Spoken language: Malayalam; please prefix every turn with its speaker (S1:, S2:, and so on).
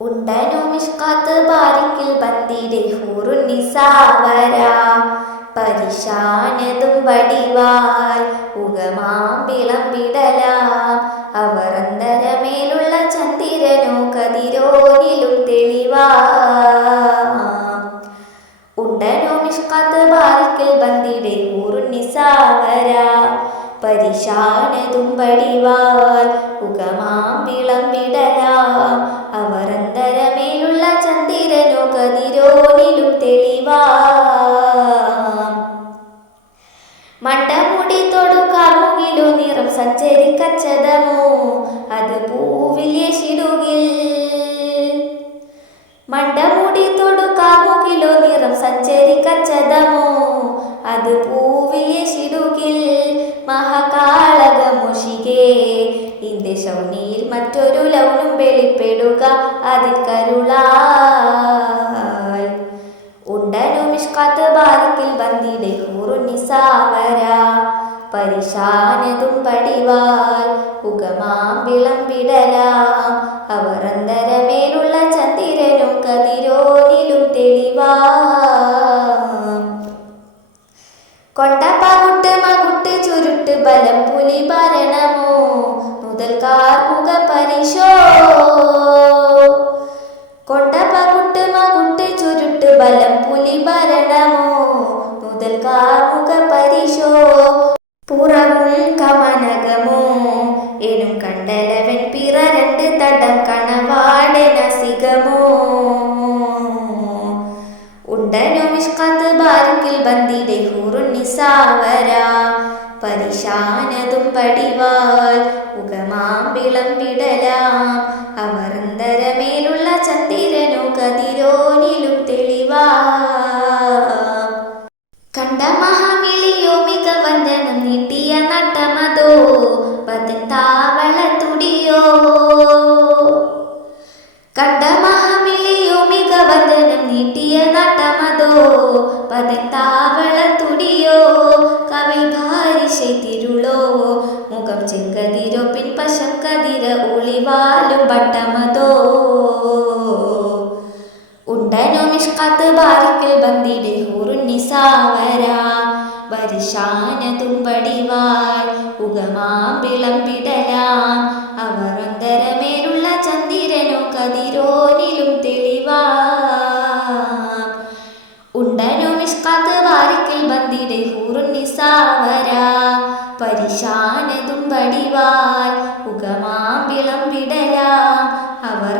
S1: ഉണ്ടനോ മിഷ്കാത്ത് ബാരിക്കിൽ ബന്ദിടെ ഹൂറുന്നിസാവര. പരിശാനതും വടിവാൽ ഉഗമാമ്പിളം വിടലാം അവർ അന്തരമേലുള്ള ചന്ദ്രനോ കതിരോനിലും തെളിവാ. ഉണ്ടനോ മിഷ്കാത്ത് ബാരിക്കിൽ ബന്ദിടെ ഊറുന്നിസാവര പരിശാനതും വടിവാൽ ഉഗമാമ്പിളം തെളിവാം മണ്ടമുടി തൊടു കാർമുകിലോ നിറം സഞ്ചരിക്കച്ചതമോ അത് പൂവിൽ യേശിടുകിൽ. മണ്ടമുടി തൊടു കാർമുകിലോ നിറം സഞ്ചരിക്കച്ചതമോ അത് പൂവിൽ യേശിടുകിൽ. മഹാകാളകമുഷികേ ഇന്ത്യ ശൗനിയിൽ മറ്റൊരു ലൗനും വെളിപ്പെടുക അതിൽ ഉണ്ടനു മിഷ്കാത്ത് പരിശാനതും പടിവാൽ ഉഗമാമ്പിളം വിടലാം അവർ അന്തരമേലുള്ള ചന്ദ്രനും കതിരോനിലും കാർമുക പരിശോ പുറമുൾ കമനകമോ. എനും കണ്ടലവൻ പിറ രണ്ട് തടം കണവാടന സിഗമോ ഉണ്ടനോ മിഷ്കാത്ത് ബാരിക്കിൽ ബന്ദിടെ ഹൂറുന്നിസാവര പരിശാനതും പടിവാൽ ഉഗമാമ്പിളം വിടലാം. അവർ അന്തരമേലുള്ള ചന്ദ്രനോ കതിരോനിലും കണ്ട മഹാമിളിയോ മികവന്ദനം നീട്ടിയ നട്ടമതോ? പതൻ താവള തുടിയോ? കവിൾ ഭാരിശை തിരുളോ മുഖം ചെങ്കതിരോ പിൻപശം കതിര ഒളിവാലും പട്ടമതോ ഉണ്ടനോ മിഷ്കാത്ത് ബാരിക്കൽ ബന്ദിടെ ഹൂറുന്നിസാവര പരിശാനതും ഉഗമാമ്പിളമ്പിടലാം അവർ അന്തരമേലുള്ള ചന്ദ്രനോ കതിരോനിലും തെളിവാം. ഉണ്ടനോ മിഷ്കാത്ത് വാരിക്കൽ ബന്ദിടെ ഹൂറുന്നിസാവര പരിശാനതും വടിവാൽ ഉഗമാമ്പിളം വിടലാം അവർ